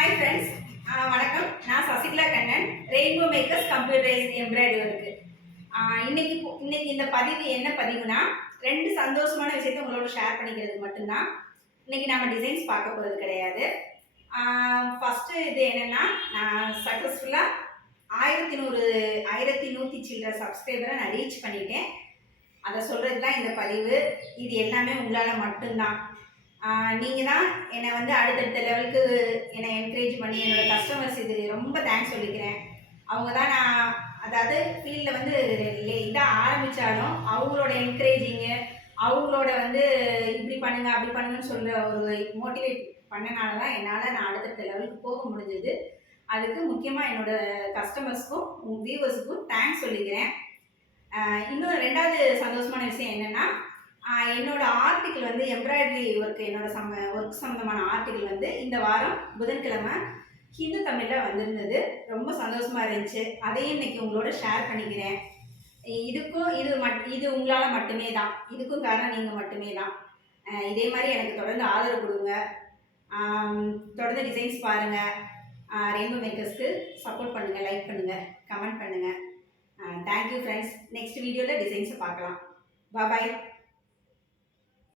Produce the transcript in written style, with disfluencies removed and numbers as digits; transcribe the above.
Hi friends, வணக்கம். நான் Sasikala Kannan, rainbow makers computerise embroidery work. இன்னைக்கு இந்த பதிவு என்ன பதிவுனா, ரெண்டு சந்தோஷமான விஷயத்தை உங்களோட ஷேர் பண்ணிக்கிறது மட்டும்தான். இன்னைக்கு நம்ம டிசைன்ஸ் பார்க்க போகிறது கிடையாது. ஃபஸ்ட்டு இது என்னென்னா, நான் சக்ஸஸ்ஃபுல்லாக 1100 சில்லற சப்ஸ்கிரைபரை நான் ரீச் பண்ணிட்டேன். அதை சொல்கிறது தான் இந்த பதிவு. இது எல்லாமே உங்களால் மட்டும்தான். நீங்கள் தான் என்னை வந்து அடுத்தடுத்த லெவலுக்கு என்னை என்கரேஜ் பண்ணி என்னோடய கஸ்டமர்ஸ் இது ரொம்ப தேங்க்ஸ் சொல்லிக்கிறேன். அவங்க தான் நான் அதாவது ஃபீல்டில் வந்து இதாக ஆரம்பித்தாலும் அவங்களோட என்கரேஜிங்கு, அவங்களோட வந்து இப்படி பண்ணுங்க அப்படி பண்ணுங்கன்னு சொல்கிற ஒரு மோட்டிவேட் பண்ணனால தான் என்னால் நான் அடுத்தடுத்த லெவலுக்கு போக முடிஞ்சது. அதுக்கு முக்கியமாக என்னோடய கஸ்டமர்ஸ்க்கும் வியூவர்ஸுக்கும் தேங்க்ஸ் சொல்லிக்கிறேன். இன்னொரு ரெண்டாவது சந்தோஷமான விஷயம் என்னென்னா, என்னோட ஆர்டிக்கிள் வந்து எம்ப்ராய்டரி ஒர்க் என்னோட ஒர்க் சம்மந்தமான ஆர்டிக்கிள் வந்து இந்த வாரம் புதன்கிழமை ஹிந்து தமிழில் வந்திருந்தது. ரொம்ப சந்தோஷமாக இருந்துச்சு. அதையும் இன்னைக்கு உங்களோட ஷேர் பண்ணிக்கிறேன். இது உங்களால் மட்டுமே தான். இதுக்கும் காரணம் நீங்கள் மட்டுமே தான். இதே மாதிரி எனக்கு தொடர்ந்து ஆதரவு கொடுங்க. தொடர்ந்து டிசைன்ஸ் பாருங்கள். ரெயின்போ மேக்கர்ஸ்க்கு சப்போர்ட் பண்ணுங்கள், லைக் பண்ணுங்கள், கமெண்ட் பண்ணுங்கள். Thank you friends. நெக்ஸ்ட் வீடியோவில் டிசைன்ஸை பார்க்கலாம். பாய்.